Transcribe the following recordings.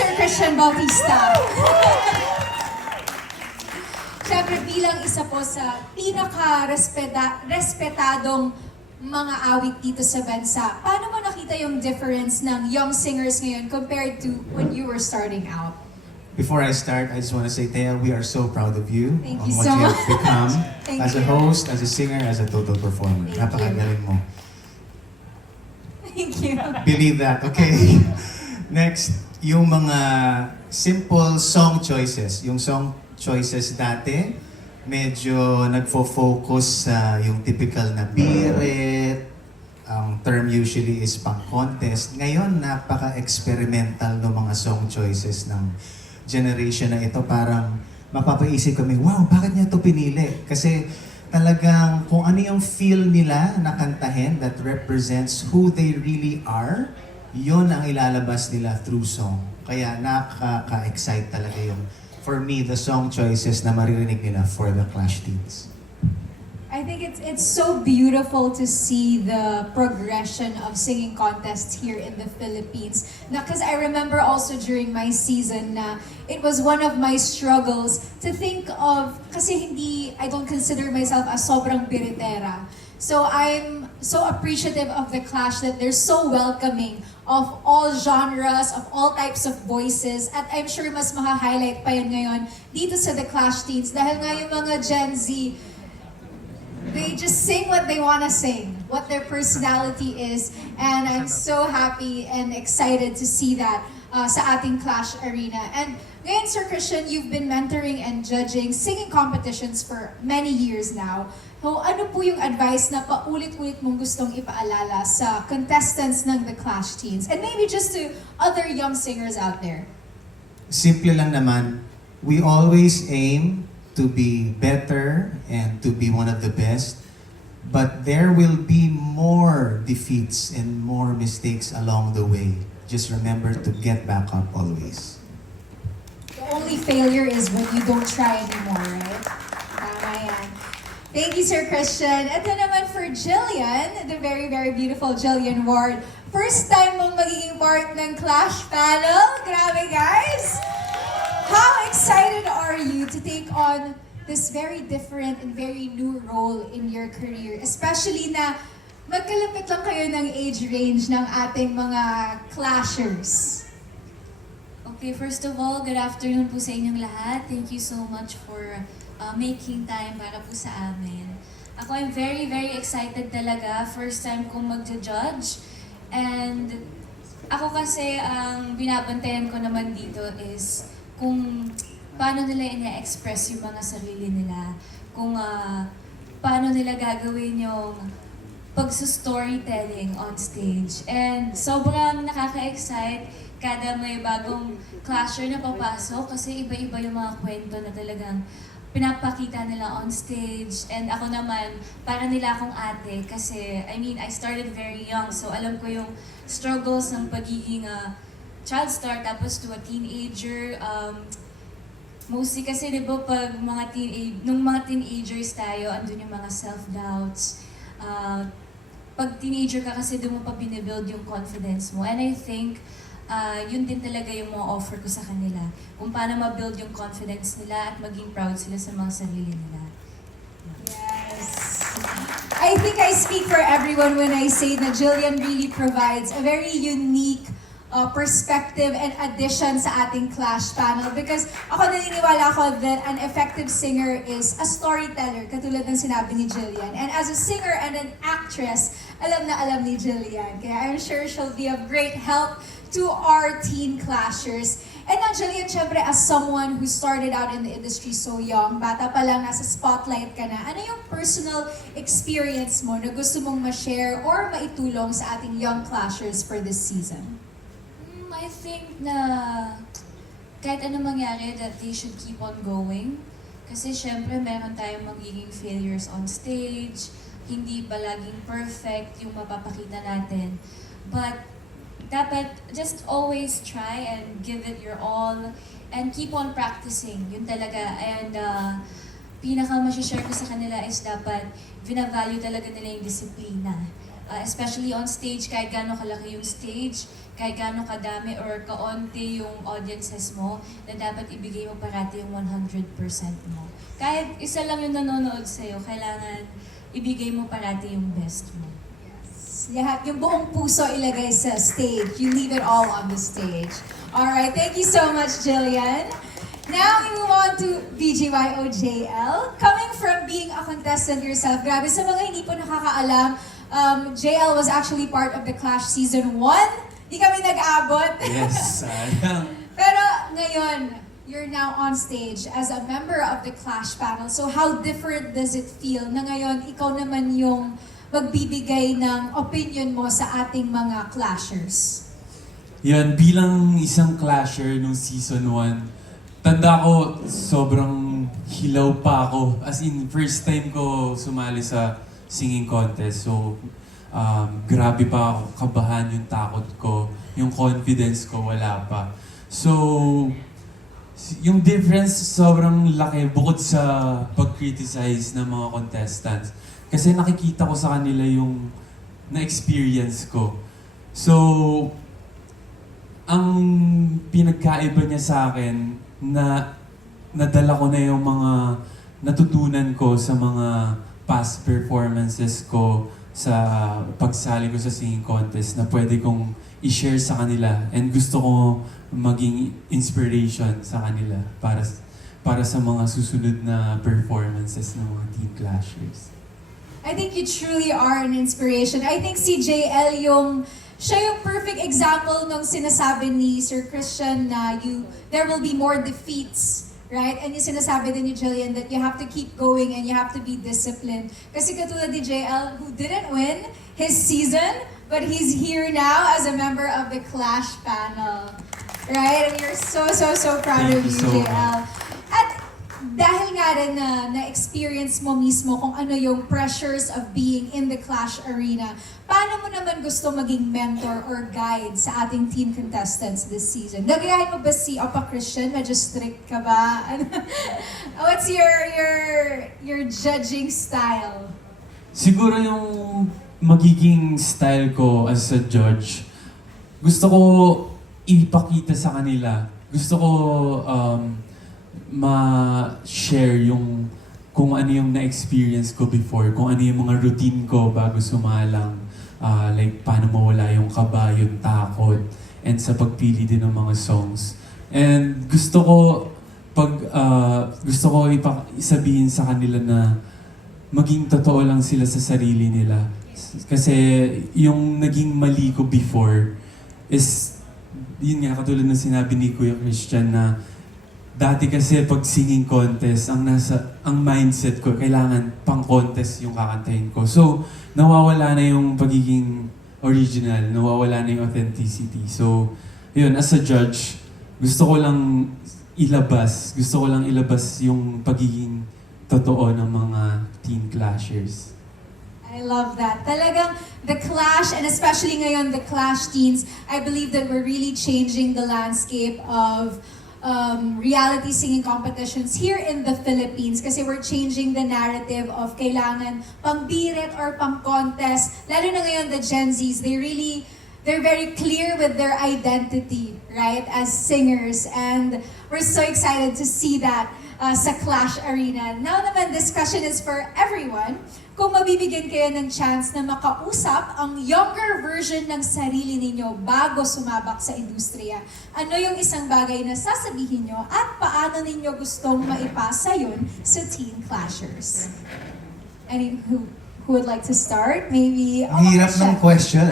Sir Christian Bautista. Siyempre, bilang isa po sa pinaka-respetadong mga awit dito sa bansa, paano mo nakita yung difference ng young singers ngayon compared to when you were starting out? Before I start, I just want to say, Thea, we are so proud of you Thank on you what so you have much. become Thank as a you. host, as a singer, as a total performer. Thank you. Napakagaling mo. Thank you. Believe that, okay? Next, yung mga simple song choices. Yung song choices dati, medyo nagfo-focus sa yung typical na birit. Ang term usually is pang-contest. Ngayon, napaka-experimental ng mga song choices ng generation na ito. Parang mapapaisip kami, wow, bakit niya ito pinili? Kasi talagang kung ano yung feel nila na kantahin that represents who they really are, yun ang ilalabas nila through song. Kaya nakaka-excite talaga yung, for me, the song choices na maririnig nila for the Clash Teens. I think it's so beautiful to see the progression of singing contests here in the Philippines. Because I remember also during my season na it was one of my struggles to think of, kasi I don't consider myself as sobrang biritera. So I'm so appreciative of the Clash that they're so welcoming of all genres, of all types of voices. At I'm sure mas maka-highlight pa yan ngayon dito sa The Clash Teens. Dahil nga yung mga Gen Z, they just sing what they want to sing, what their personality is. And I'm so happy and excited to see that sa ating Clash Arena. And ngayon, Sir Christian, you've been mentoring and judging singing competitions for many years now. So, ano po yung advice na paulit-ulit mong gustong ipaalala sa contestants ng The Clash Teens? And maybe just to other young singers out there. Simple lang naman, we always aim to be better and to be one of the best. But there will be more defeats and more mistakes along the way. Just remember to get back up always. The only failure is when you don't try anymore, right? Tama yan. Thank you, Sir Christian. Ito naman for Jillian, the very, very beautiful Jillian Ward. First time mong magiging part ng Clash panel. Grabe, guys! How excited are you to take on this very different and very new role in your career? Especially na magkalapit lang kayo ng age range ng ating mga clashers. Okay, first of all, good afternoon po sa inyong lahat. Thank you so much for making time para po sa amin. Ako, I'm very, very excited talaga. First time kong magja-judge. And ako kasi, ang binabantayan ko naman dito is kung paano nila ina-express yung mga sarili nila. Kung paano nila gagawin yung pagsa-storytelling on stage. And sobrang nakaka-excite kada may bagong clasher na papasok kasi iba-iba yung mga kwento na talagang pinapakita nila on stage. And ako naman, para nila akong ate kasi, I started very young so alam ko yung struggles ng pagiging child star tapos to a teenager. Mostly kasi di ba pag nung mga teenagers tayo, andun yung mga self-doubts. Pag teenager ka kasi doon mo pa binibuild yung confidence mo. And I think yun din talaga yung mga offer ko sa kanila. Kung paano ma-build yung confidence nila at maging proud sila sa mga sarili nila. Yes. I think I speak for everyone when I say that Jillian really provides a very unique perspective and addition sa ating Clash panel because ako naniniwala ako that an effective singer is a storyteller, katulad ng sinabi ni Jillian. And as a singer and an actress, alam na alam ni Jillian. Kaya I'm sure she'll be of great help to our teen clashers. And now, Jillian, syempre, as someone who started out in the industry so young, bata pa lang, nasa spotlight ka na, ano yung personal experience mo na gusto mong ma-share or maitulong sa ating young clashers for this season? I think na kahit ano mangyari that they should keep on going. Kasi syempre meron tayong magiging failures on stage, hindi palaging perfect yung mapapakita natin. But dapat just always try and give it your all and keep on practicing. Yun talaga. And pinaka-masishare ko sa kanila is dapat vina-value talaga nila yung disiplina. especially on stage, kahit gaano kalaki yung stage, kahit gaano kadami or kaunti yung audiences mo, na dapat ibigay mo parati yung 100% mo. Kahit isa lang yung nanonood sa'yo, kailangan ibigay mo parati yung best mo. Lahat, yung buong puso ilagay sa stage. You leave it all on the stage. Alright, thank you so much, Jillian. Now we move on to BGYO-JL. Coming from being a contestant yourself, grabe, sa mga hindi po nakakaalam, JL was actually part of the Clash Season 1. Di kami nag-abot. Yes, sayang. Pero ngayon, you're now on stage as a member of the Clash panel. So how different does it feel na ngayon ikaw naman yung magbibigay ng opinion mo sa ating mga Clashers? Yan, bilang isang clasher nung season 1, tanda ko sobrang hilaw pa ako. As in, first time ko sumali sa singing contest. So, grabe pa ako, kabahan yung takot ko, yung confidence ko, wala pa. So, yung difference sobrang laki bukod sa pag-criticize ng mga contestants. Kasi nakikita ko sa kanila yung na-experience ko. So, ang pinagkaiba niya sa akin na nadala ko na yung mga natutunan ko sa mga past performances ko sa pagsali ko sa singing contest na pwede kong i-share sa kanila and gusto ko maging inspiration sa kanila para sa mga susunod na performances ng mga Teen Clashers. I think you truly are an inspiration. I think si JL siya yung perfect example nung sinasabi ni Sir Christian na there will be more defeats, right? And yung sinasabi din ni Jillian that you have to keep going and you have to be disciplined. Kasi katulad ni JL, who didn't win his season, but he's here now as a member of the Clash panel. Right? And we're so proud Thank of you you, so JL. At dahil nga rin na-experience mo mismo kung ano yung pressures of being in the Clash arena, paano mo naman gusto maging mentor or guide sa ating teen contestants this season? Gagayahin mo ba si Opa Christian? Medyo strict ka ba? What's your judging style? Siguro yung magiging style ko as a judge, gusto ko ipakita sa kanila. Gusto ko ma-share yung kung ano yung na-experience ko before, kung ano yung mga routine ko bago sumalang, like paano mawala yung kaba, yung takot, and sa pagpili din ng mga songs. And gusto ko isabihin sa kanila na maging totoo lang sila sa sarili nila. Kasi yung naging mali ko before is, yun nga, katulad ng sinabi ni Kuya Christian na dati kasi pag singing contest, ang mindset ko, kailangan pang contest yung kakantahin ko. So, nawawala na yung pagiging original, nawawala na yung authenticity. So, yun, as a judge, gusto ko lang ilabas yung pagiging totoo ng mga teen clashers. I love that. Talagang the Clash, and especially ngayon the Clash teens, I believe that we're really changing the landscape of reality singing competitions here in the Philippines kasi we're changing the narrative of kailangan pang-birit or pang-contest. Lalo na ngayon, the Gen Zs, they're very clear with their identity, right, as singers. And we're so excited to see that sa Clash Arena. Now naman, discussion is for everyone. Kung mabibigyan kayo ng chance na makausap ang younger version ng sarili ninyo bago sumabak sa industriya, ano yung isang bagay na sasabihin nyo at paano ninyo gustong maipasa yun sa Teen Clashers? Who would like to start? Maybe... Ang hirap ng question,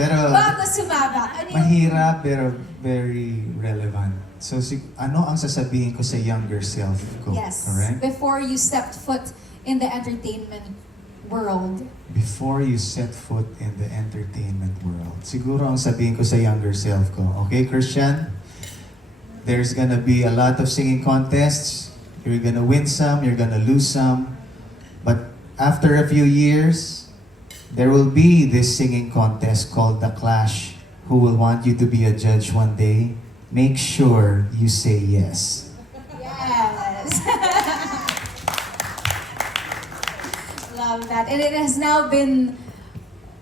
pero Bago sumabak, ano yung... mahirap pero very relevant. So, ano ang sasabihin ko sa younger self ko? Yes, Correct? before you stepped foot in the entertainment world. Before you set foot in the entertainment world. Siguro ang sabihin ko sa younger self ko, okay, Christian? There's gonna be a lot of singing contests. You're gonna win some, you're gonna lose some. But after a few years, there will be this singing contest called The Clash, who will want you to be a judge one day. Make sure you say yes. Yes. Love that. And it has now been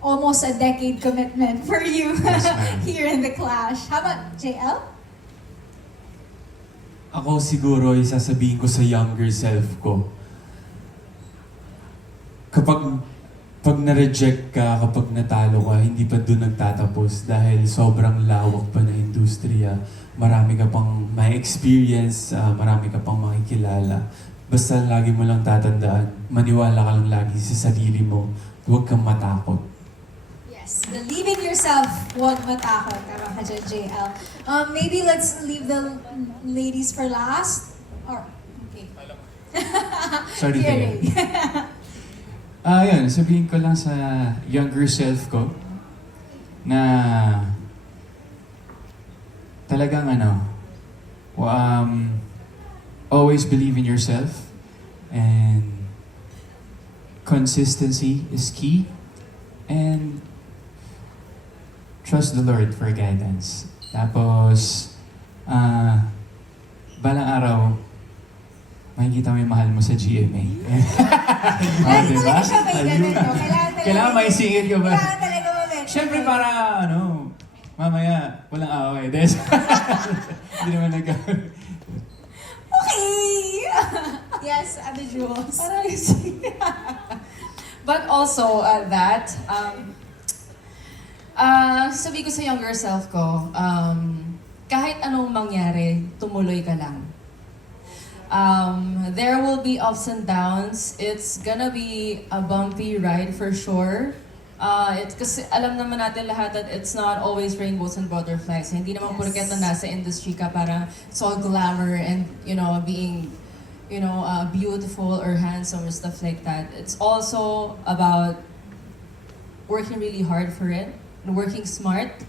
almost a decade commitment for you Yes, ma'am. here in the Clash. How about JL? Ako siguro, isasabihin ko sa younger self ko. Pag na-reject ka, kapag natalo ka, hindi pa doon nagtatapos dahil sobrang lawak pa na industriya. Marami ka pang ma-experience, marami ka pang makikilala. Basta lagi mo lang tatandaan, maniwala ka lang lagi sa sarili mo, huwag kang matakot. Yes, believe in yourself. Huwag matakot. Tama ka dyan, JL. Maybe let's leave the ladies for last. Or, okay. Sorry, Here, Tia. Yun, sabihin ko lang sa younger self ko na talagang always believe in yourself and consistency is key and trust the Lord for guidance. Tapos, balang araw, makikita mo yung mahal mo sa GMA. Lagi diba? talaga siya may ganun, no? Kailangan may singit ka ba? Kailangan talaga ma-mention. Siyempre para mamaya walang away. Hindi naman Okay! Yes, Ate Jules. But also sabi ko sa younger self ko, kahit anong mangyari, tumuloy ka lang. There will be ups and downs. It's gonna be a bumpy ride for sure. Kasi alam naman natin lahat that it's not always rainbows and butterflies. Hindi naman Yes. porket na nasa industry ka parang it's all glamour and being beautiful or handsome or stuff like that. It's also about working really hard for it and working smart.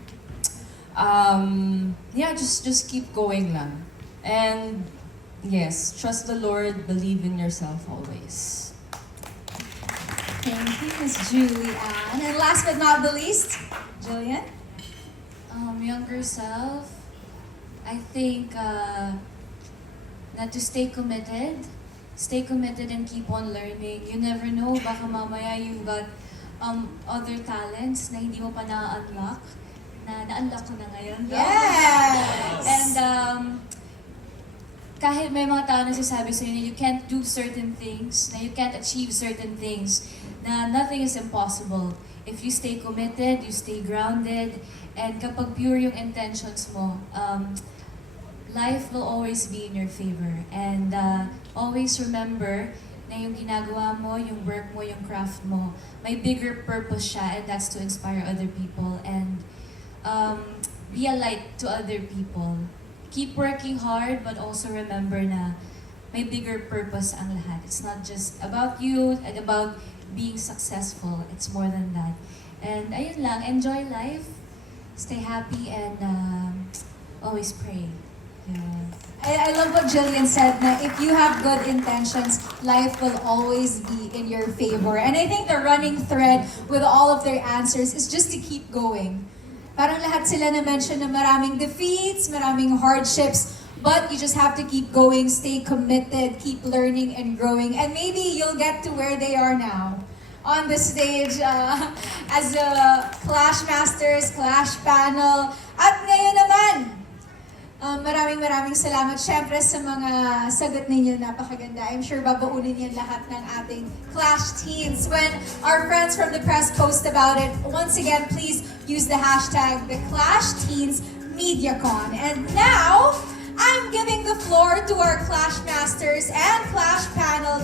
Just keep going lang. And yes, trust the Lord, believe in yourself always. Thank you, Miss Julianne. And last but not the least, Jillian? Younger self, I think not to stay committed and keep on learning. You never know, baka mamaya you've got other talents na hindi mo pa na-unlock, na-unlock ko na ngayon. no? Yes! And kahit may mga tao na sasabi sa'yo na you can't do certain things, na you can't achieve certain things, na nothing is impossible. If you stay committed, you stay grounded, and kapag pure yung intentions mo, life will always be in your favor. And always remember na yung ginagawa mo, yung work mo, yung craft mo, may bigger purpose siya, and that's to inspire other people and be a light to other people. Keep working hard, but also remember na may bigger purpose ang lahat. It's not just about you and about being successful. It's more than that. And ayun lang, enjoy life, stay happy, and always pray. Yeah. I love what Jillian said na if you have good intentions, life will always be in your favor. And I think the running thread with all of their answers is just to keep going. Parang lahat sila na-mention na maraming defeats, maraming hardships, but you just have to keep going, stay committed, keep learning and growing, and maybe you'll get to where they are now. On the stage, as a Clash Masters, Clash Panel, at ngayon naman, maraming salamat syempre sa mga sagot ninyo, napakaganda. I'm sure babaunin yan lahat ng ating Clash teens. When our friends from the press post about it, once again, please use the hashtag #TheClashTeensMediaCon. And now, I'm giving the floor to our Clash Masters and Clash Panel.